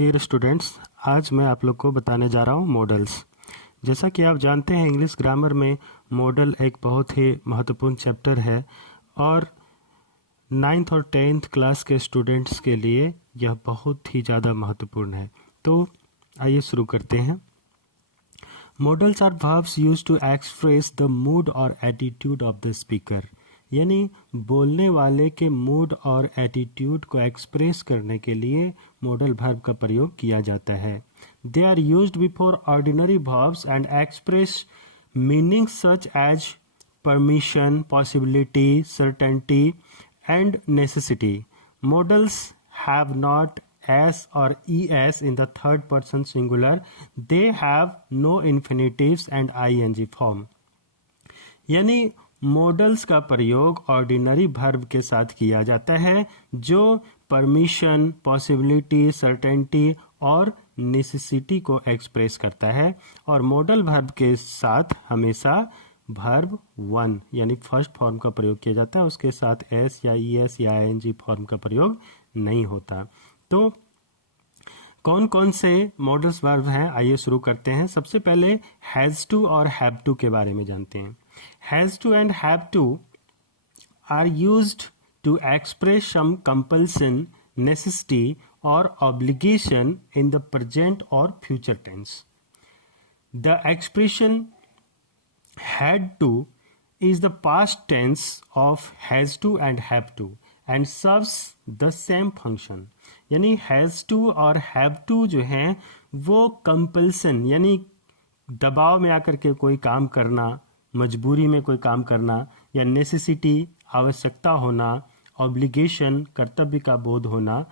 Dear students, आज मैं आप लोग को बताने जा रहा हूँ मॉडल्स। जैसा कि आप जानते हैं, इंग्लिश ग्रामर में मॉडल एक बहुत ही महत्वपूर्ण चैप्टर है और 9th और 10th क्लास के स्टूडेंट्स के लिए यह बहुत ही ज़्यादा महत्वपूर्ण है। तो आइए शुरू करते हैं। Models are verbs used to express the mood और एटीट्यूड ऑफ द स्पीकर, यानी बोलने वाले के मूड और एटीट्यूड को एक्सप्रेस करने के लिए मॉडल वर्ब का प्रयोग किया जाता है। They are used before ordinary verbs and express meanings such as permission, possibility, certainty and necessity. Models have not s or es in the third person singular. They have no infinitives and ing form. यानी models का प्रयोग ordinary verb के साथ किया जाता है जो permission, possibility, certainty और नेसेसिटी को एक्सप्रेस करता है, और मॉडल वर्ब के साथ हमेशा वर्ब 1 यानी फर्स्ट फॉर्म का प्रयोग किया जाता है। उसके साथ एस या ईएस या आईएनजी फॉर्म का प्रयोग नहीं होता। तो कौन कौन से मॉडल्स वर्ब हैं, आइए शुरू करते हैं। सबसे पहले हैज टू और हैव टू के बारे में जानते हैं। Has to and have to are used to express some compulsion, necessity और ऑब्लिगेशन इन द प्रेजेंट और future tense. The expression had to is the past tense of has to and have to and serves the same function। यानी has to और have to जो हैं वो compulsion यानी दबाव में आकर के कोई काम करना, मजबूरी में कोई काम करना, या necessity आवश्यकता होना, obligation कर्तव्य का बोध होना।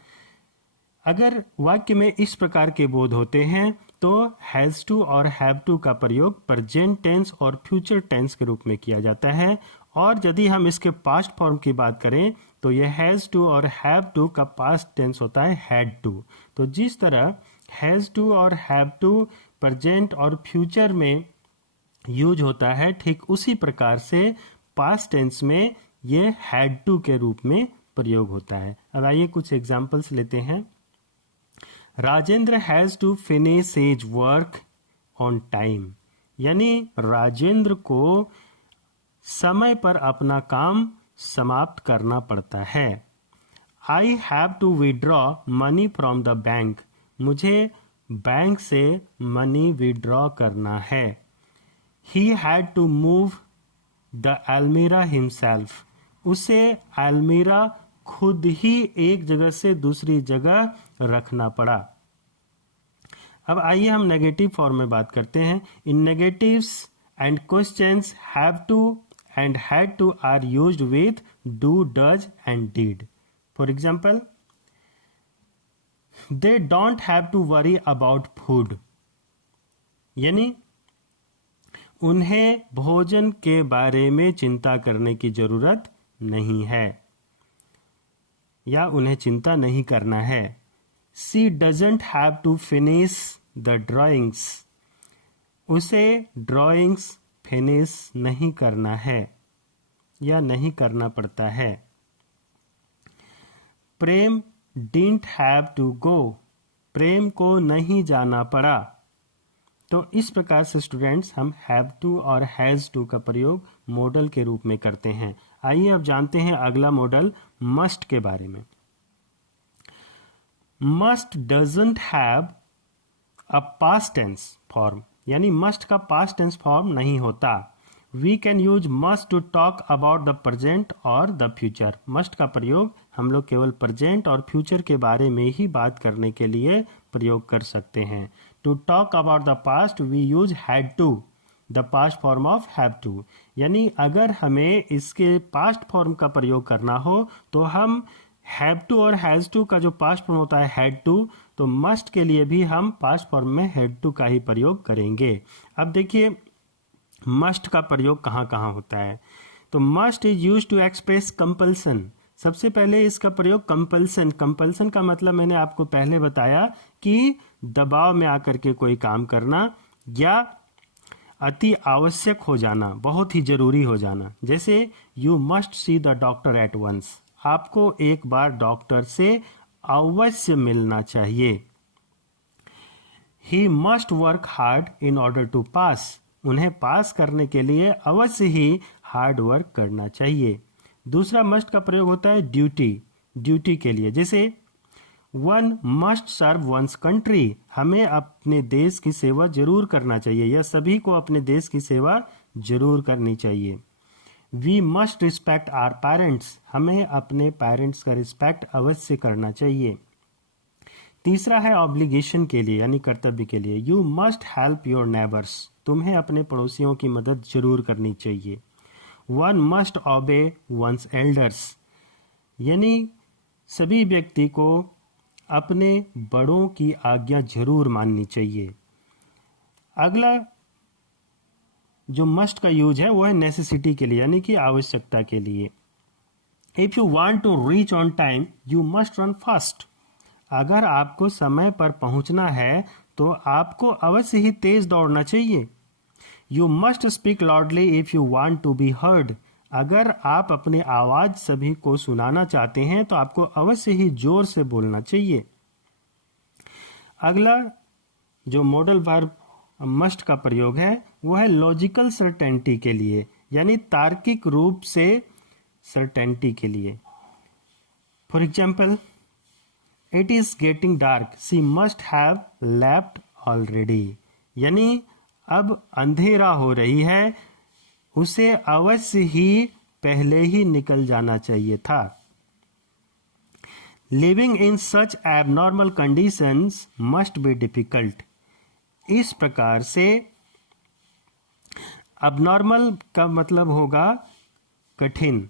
अगर वाक्य में इस प्रकार के बोध होते हैं तो हैज टू और हैव टू का प्रयोग प्रेजेंट टेंस और फ्यूचर टेंस के रूप में किया जाता है। और यदि हम इसके पास्ट फॉर्म की बात करें तो यह हैज टू और हैव टू का पास्ट टेंस होता है हैड टू। तो जिस तरह हैज टू और हैव टू प्रेजेंट और फ्यूचर में यूज होता है, ठीक उसी प्रकार से पास्ट टेंस में यह हैड टू के रूप में प्रयोग होता है। अब आइए कुछ एग्जाम्पल्स लेते हैं। Rajendra has to finish his work on time, यानी राजेंद्र को समय पर अपना काम समाप्त करना पड़ता है। I have to withdraw money from the bank, मुझे बैंक से मनी विड्रॉ करना है। He had to move the almirah himself, उसे अलमीरा खुद ही एक जगह से दूसरी जगह रखना पड़ा। अब आइए हम नेगेटिव फॉर्म में बात करते हैं। In negatives and questions have to and had to are used with do, does and did. For example, they don't have to worry about food, यानी उन्हें भोजन के बारे में चिंता करने की जरूरत नहीं है या उन्हें चिंता नहीं करना है। She doesn't have to finish the drawings, उसे ड्राइंग्स फिनिश नहीं करना है या नहीं करना पड़ता है। Prem didn't have to go, Prem को नहीं जाना पड़ा। तो इस प्रकार से स्टूडेंट्स हम हैव टू और हैज टू का प्रयोग मॉडल के रूप में करते हैं। आइए अब जानते हैं अगला मॉडल मस्ट के बारे में। Must doesn't have a past tense form, यानी मस्ट का पास्ट टेंस फॉर्म नहीं होता। We can use must to talk about the present और द फ्यूचर। मस्ट का प्रयोग हम लोग केवल प्रेजेंट और फ्यूचर के बारे में ही बात करने के लिए प्रयोग कर सकते हैं। To talk about the past we use had to, the past form of have to. यानी अगर हमें इसके पास्ट फॉर्म का प्रयोग करना हो तो हम हैव टू और हैज टू का जो पास्ट फॉर्म होता है हैड टू, तो मस्ट के लिए भी हम पास्ट फॉर्म में हैड टू का ही प्रयोग करेंगे। अब देखिए मस्ट का प्रयोग कहाँ कहाँ होता है। तो must is use to express compulsion. सबसे पहले इसका प्रयोग कंपल्सन, कंपल्सन का मतलब मैंने आपको पहले बताया कि दबाव में आकर के कोई काम करना या अति आवश्यक हो जाना, बहुत ही जरूरी हो जाना। जैसे you must see the doctor at once, आपको एक बार डॉक्टर से अवश्य मिलना चाहिए। He must work hard in order to pass, उन्हें पास करने के लिए अवश्य ही हार्ड वर्क करना चाहिए। दूसरा मस्ट का प्रयोग होता है ड्यूटी, ड्यूटी के लिए, जैसे one must serve one's country, हमें अपने देश की सेवा जरूर करना चाहिए या सभी को अपने देश की सेवा जरूर करनी चाहिए। We must respect our parents, हमें अपने पेरेंट्स का रिस्पेक्ट अवश्य करना चाहिए। तीसरा है ऑब्लिगेशन के लिए यानी कर्तव्य के लिए, you must help your neighbours, तुम्हें अपने पड़ोसियों की मदद जरूर करनी चाहिए। One must obey one's elders, यानी सभी व्यक्ति को अपने बड़ों की आज्ञा जरूर माननी चाहिए। अगला जो मस्ट का यूज है वो है नेसेसिटी के लिए यानी कि आवश्यकता के लिए। If you want to reach on time you must run fast, अगर आपको समय पर पहुंचना है तो आपको अवश्य ही तेज दौड़ना चाहिए। You must speak loudly if you want to be heard, अगर आप अपनी आवाज सभी को सुनाना चाहते हैं तो आपको अवश्य ही जोर से बोलना चाहिए। अगला जो मॉडल वर्ब मस्ट का प्रयोग है वो है लॉजिकल सर्टेनिटी के लिए यानी तार्किक रूप से सर्टेनिटी के लिए। For example, it is getting dark she must have left already, यानी अब अंधेरा हो रही है, उसे अवश्य ही पहले ही निकल जाना चाहिए था। Living in such abnormal conditions must be difficult, इस प्रकार से अबनॉर्मल का मतलब होगा कठिन,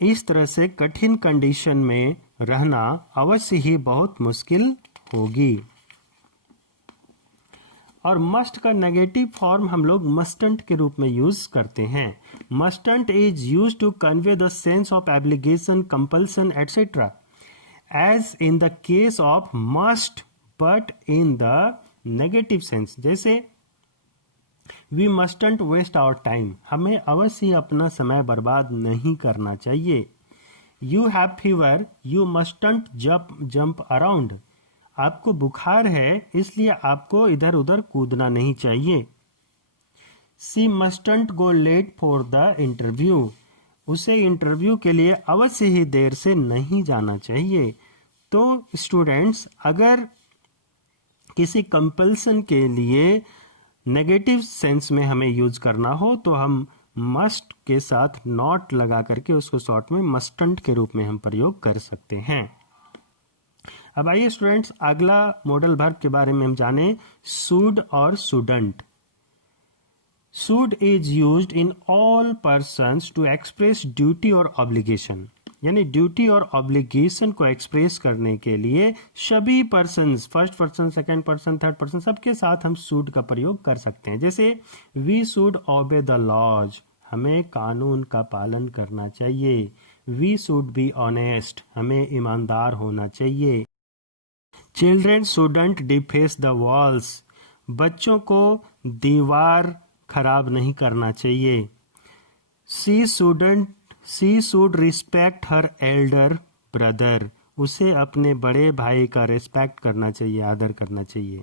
इस तरह से कठिन कंडीशन में रहना अवश्य ही बहुत मुश्किल होगी। और मस्ट का नेगेटिव फॉर्म हम लोग मस्टंट के रूप में यूज करते हैं। Mustn't is use to convey the sense of obligation, compulsion etcetera, as in the case of must but in the negative sense. जैसे we mustn't waste our time, हमें अवश्य ही अपना समय बर्बाद नहीं करना चाहिए। You have fever you mustn't jump around, आपको बुखार है इसलिए आपको इधर उधर कूदना नहीं चाहिए। She mustn't go late for the interview, उसे इंटरव्यू के लिए अवश्य ही देर से नहीं जाना चाहिए। तो स्टूडेंट्स, अगर किसी कंपल्सन के लिए नेगेटिव सेंस में हमें यूज करना हो तो हम मस्ट के साथ नॉट लगा करके उसको शॉर्ट में मस्टंट के रूप में हम प्रयोग कर सकते हैं। अब आइए स्टूडेंट्स अगला मॉडल वर्ब के बारे में हम जाने, शुड और shouldn't. Should is used in all persons to express duty और ऑब्लिगेशन, यानी ड्यूटी और ऑब्लिगेशन को एक्सप्रेस करने के लिए सभी persons, first person, second person, third person, सबके साथ हम शुड का प्रयोग कर सकते हैं। जैसे we should obey the laws, हमें कानून का पालन करना चाहिए। वी शुड बी ऑनेस्ट, हमें ईमानदार होना चाहिए। Children shouldn't deface the walls, बच्चों को दीवार खराब नहीं करना चाहिए। She should respect her Elder brother, उसे अपने बड़े भाई का रिस्पेक्ट करना चाहिए, आदर करना चाहिए।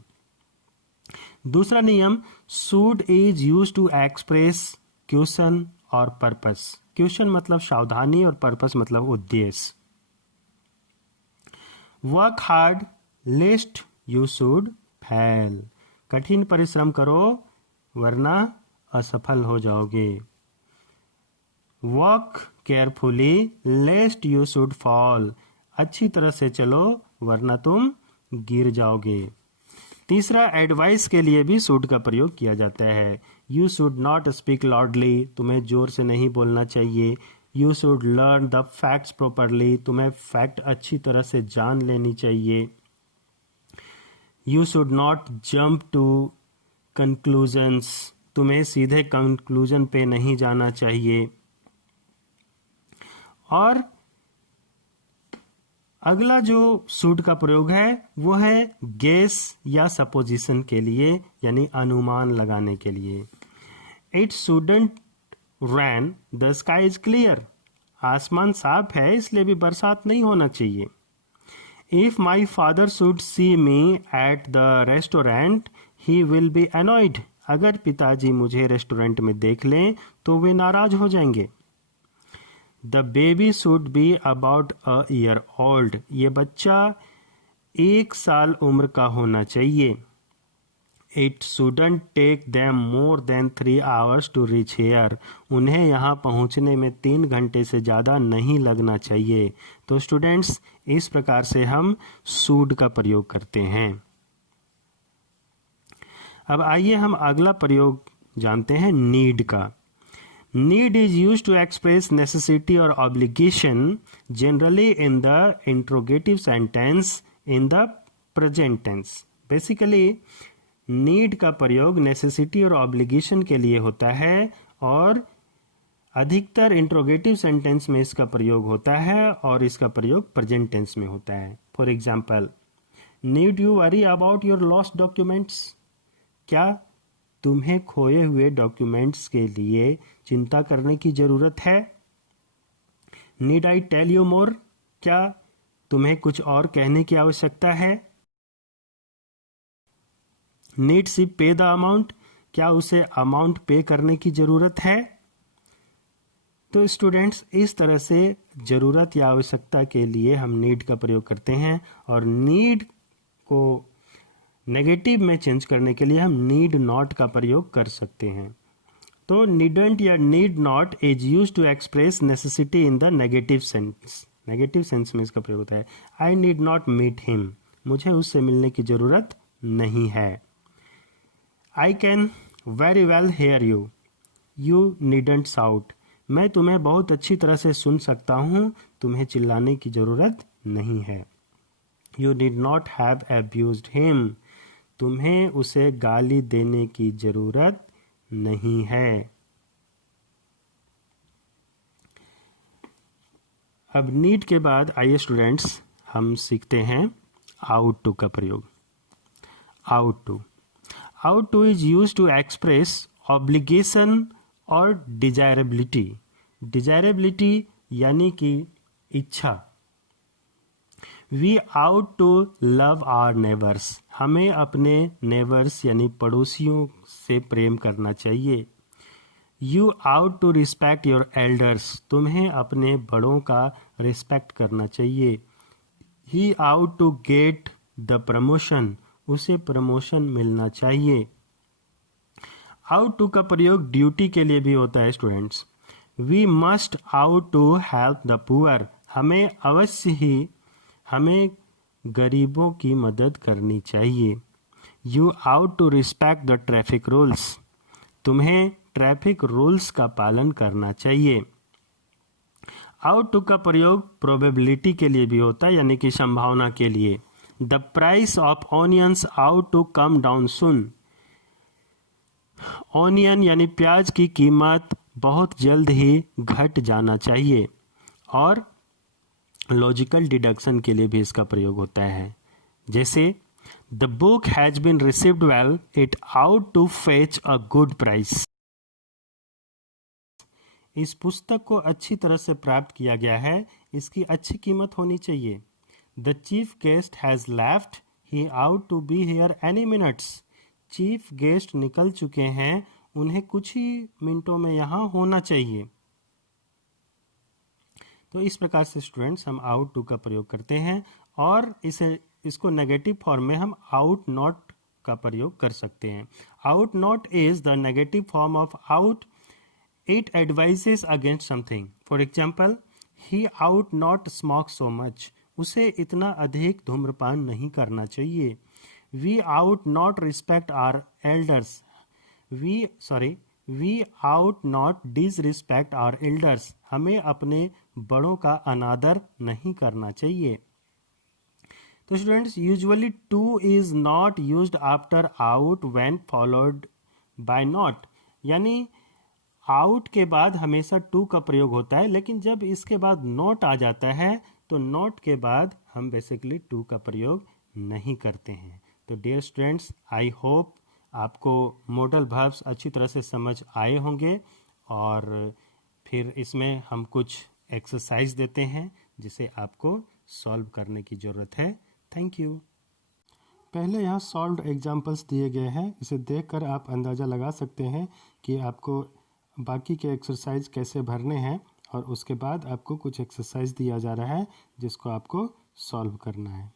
दूसरा नियम, should is use to express caution और पर्पस। क्वेश्चन मतलब सावधानी और पर्पस मतलब उद्देश्य। Work hard lest you should fail, कठिन परिश्रम करो वरना असफल हो जाओगे। Walk carefully lest you should fall, अच्छी तरह से चलो वरना तुम गिर जाओगे। तीसरा, एडवाइस के लिए भी शुड का प्रयोग किया जाता है। You should not speak loudly, तुम्हें जोर से नहीं बोलना चाहिए। You should learn the facts properly, तुम्हें फैक्ट अच्छी तरह से जान लेनी चाहिए। You should not jump to conclusions, तुम्हें सीधे कंक्लूजन पे नहीं जाना चाहिए। और अगला जो शुड का प्रयोग है वो है गेस या सपोजिशन के लिए, यानी अनुमान लगाने के लिए। It shouldn't rain the sky is clear, आसमान साफ है इसलिए भी बरसात नहीं होना चाहिए। If my father should see me at the restaurant he will be annoyed. अगर पिताजी मुझे रेस्टोरेंट में देख लें तो वे नाराज हो जाएंगे। The baby should be about a year old. ये बच्चा 1 साल उम्र का होना चाहिए। It shouldn't take them more than 3 hours to reach here। उन्हें यहाँ पहुँचने में 3 घंटे से ज़्यादा नहीं लगना चाहिए। तो स्टूडेंट्स, इस प्रकार से हम should का प्रयोग करते हैं। अब आइए हम अगला प्रयोग जानते हैं नीड का। Need is use to express necessity और obligation generally in the interrogative sentence in the present tense. Basically need का प्रयोग नेसेसिटी और ऑब्लिगेशन के लिए होता है और अधिकतर इंट्रोगेटिव सेंटेंस में इसका प्रयोग होता है और इसका प्रयोग प्रेजेंट टेंस में होता है। For example, need you worry about your lost documents. क्या तुम्हें खोए हुए डॉक्यूमेंट्स के लिए चिंता करने की जरूरत है? Need I tell you more. क्या तुम्हें कुछ और कहने की आवश्यकता है? नीड सी पे द अमाउंट। क्या उसे अमाउंट पे करने की जरूरत है? तो स्टूडेंट्स, इस तरह से जरूरत या आवश्यकता के लिए हम नीड का प्रयोग करते हैं और नीड को नेगेटिव में चेंज करने के लिए हम नीड नॉट का प्रयोग कर सकते हैं। तो नीडंट या need not is use to express necessity in the negative sense. Negative sense में इसका प्रयोग होता है। I need not meet him. मुझे उससे मिलने की जरूरत नहीं है। I can very well hear you. You needn't shout. मैं तुम्हें बहुत अच्छी तरह से सुन सकता हूँ, तुम्हें चिल्लाने की जरूरत नहीं है। You need not have abused him. तुम्हें उसे गाली देने की जरूरत नहीं है। अब नीड के बाद आइए स्टूडेंट्स हम सीखते हैं आउट टू का प्रयोग। Ought to. Ought to is use to express obligation और डिजायरेबिलिटी। डिजायरेबिलिटी यानी कि इच्छा। We ought to love our neighbours. हमें अपने नेबर्स यानी पड़ोसियों से प्रेम करना चाहिए। You ought to respect your elders. तुम्हें अपने बड़ों का रिस्पेक्ट करना चाहिए। He ought to get the promotion. उसे प्रमोशन मिलना चाहिए। आउट टू का प्रयोग ड्यूटी के लिए भी होता है students. We must ought to help the poor. हमें अवश्य ही हमें गरीबों की मदद करनी चाहिए। You ought to respect the traffic rules. तुम्हें ट्रैफिक रूल्स का पालन करना चाहिए। आउट टू का प्रयोग प्रोबेबिलिटी के लिए भी होता है, यानी कि संभावना के लिए। The price of onions ought to come down soon. Onion यानी प्याज की कीमत बहुत जल्द ही घट जाना चाहिए। और लॉजिकल डिडक्शन के लिए भी इसका प्रयोग होता है, जैसे the book has been received well, it ought to fetch a good price. इस पुस्तक को अच्छी तरह से प्राप्त किया गया है, इसकी अच्छी कीमत होनी चाहिए। The chief guest has left, he ought to be here any minutes. Chief guest निकल चुके हैं, उन्हें कुछ ही मिनटों में यहाँ होना चाहिए। तो इस प्रकार से स्टूडेंट्स हम आउट टू का प्रयोग करते हैं और इसको नेगेटिव फॉर्म में हम आउट नॉट का प्रयोग कर सकते हैं। Ought not is the negative form of ought. It advises against something. For example, he ought not smoke so much. उसे इतना अधिक धूम्रपान नहीं करना चाहिए। We ought not respect our elders. We ought not disrespect our elders. हमें अपने बड़ों का अनादर नहीं करना चाहिए। तो students, usually to is not used after ought when followed by not. यानी आउट के बाद हमेशा टू का प्रयोग होता है, लेकिन जब इसके बाद नॉट आ जाता है तो नॉट के बाद हम बेसिकली टू का प्रयोग नहीं करते हैं। तो डियर स्टूडेंट्स, आई होप आपको मॉडल वर्ब्स अच्छी तरह से समझ आए होंगे और फिर इसमें हम कुछ एक्सरसाइज देते हैं जिसे आपको सॉल्व करने की ज़रूरत है। Thank you. पहले यहाँ सॉल्व्ड एग्जाम्पल्स दिए गए हैं। इसे देखकर आप अंदाज़ा लगा सकते हैं कि आपको बाकी के एक्सरसाइज कैसे भरने हैं, और उसके बाद आपको कुछ एक्सरसाइज दिया जा रहा है जिसको आपको सॉल्व करना है।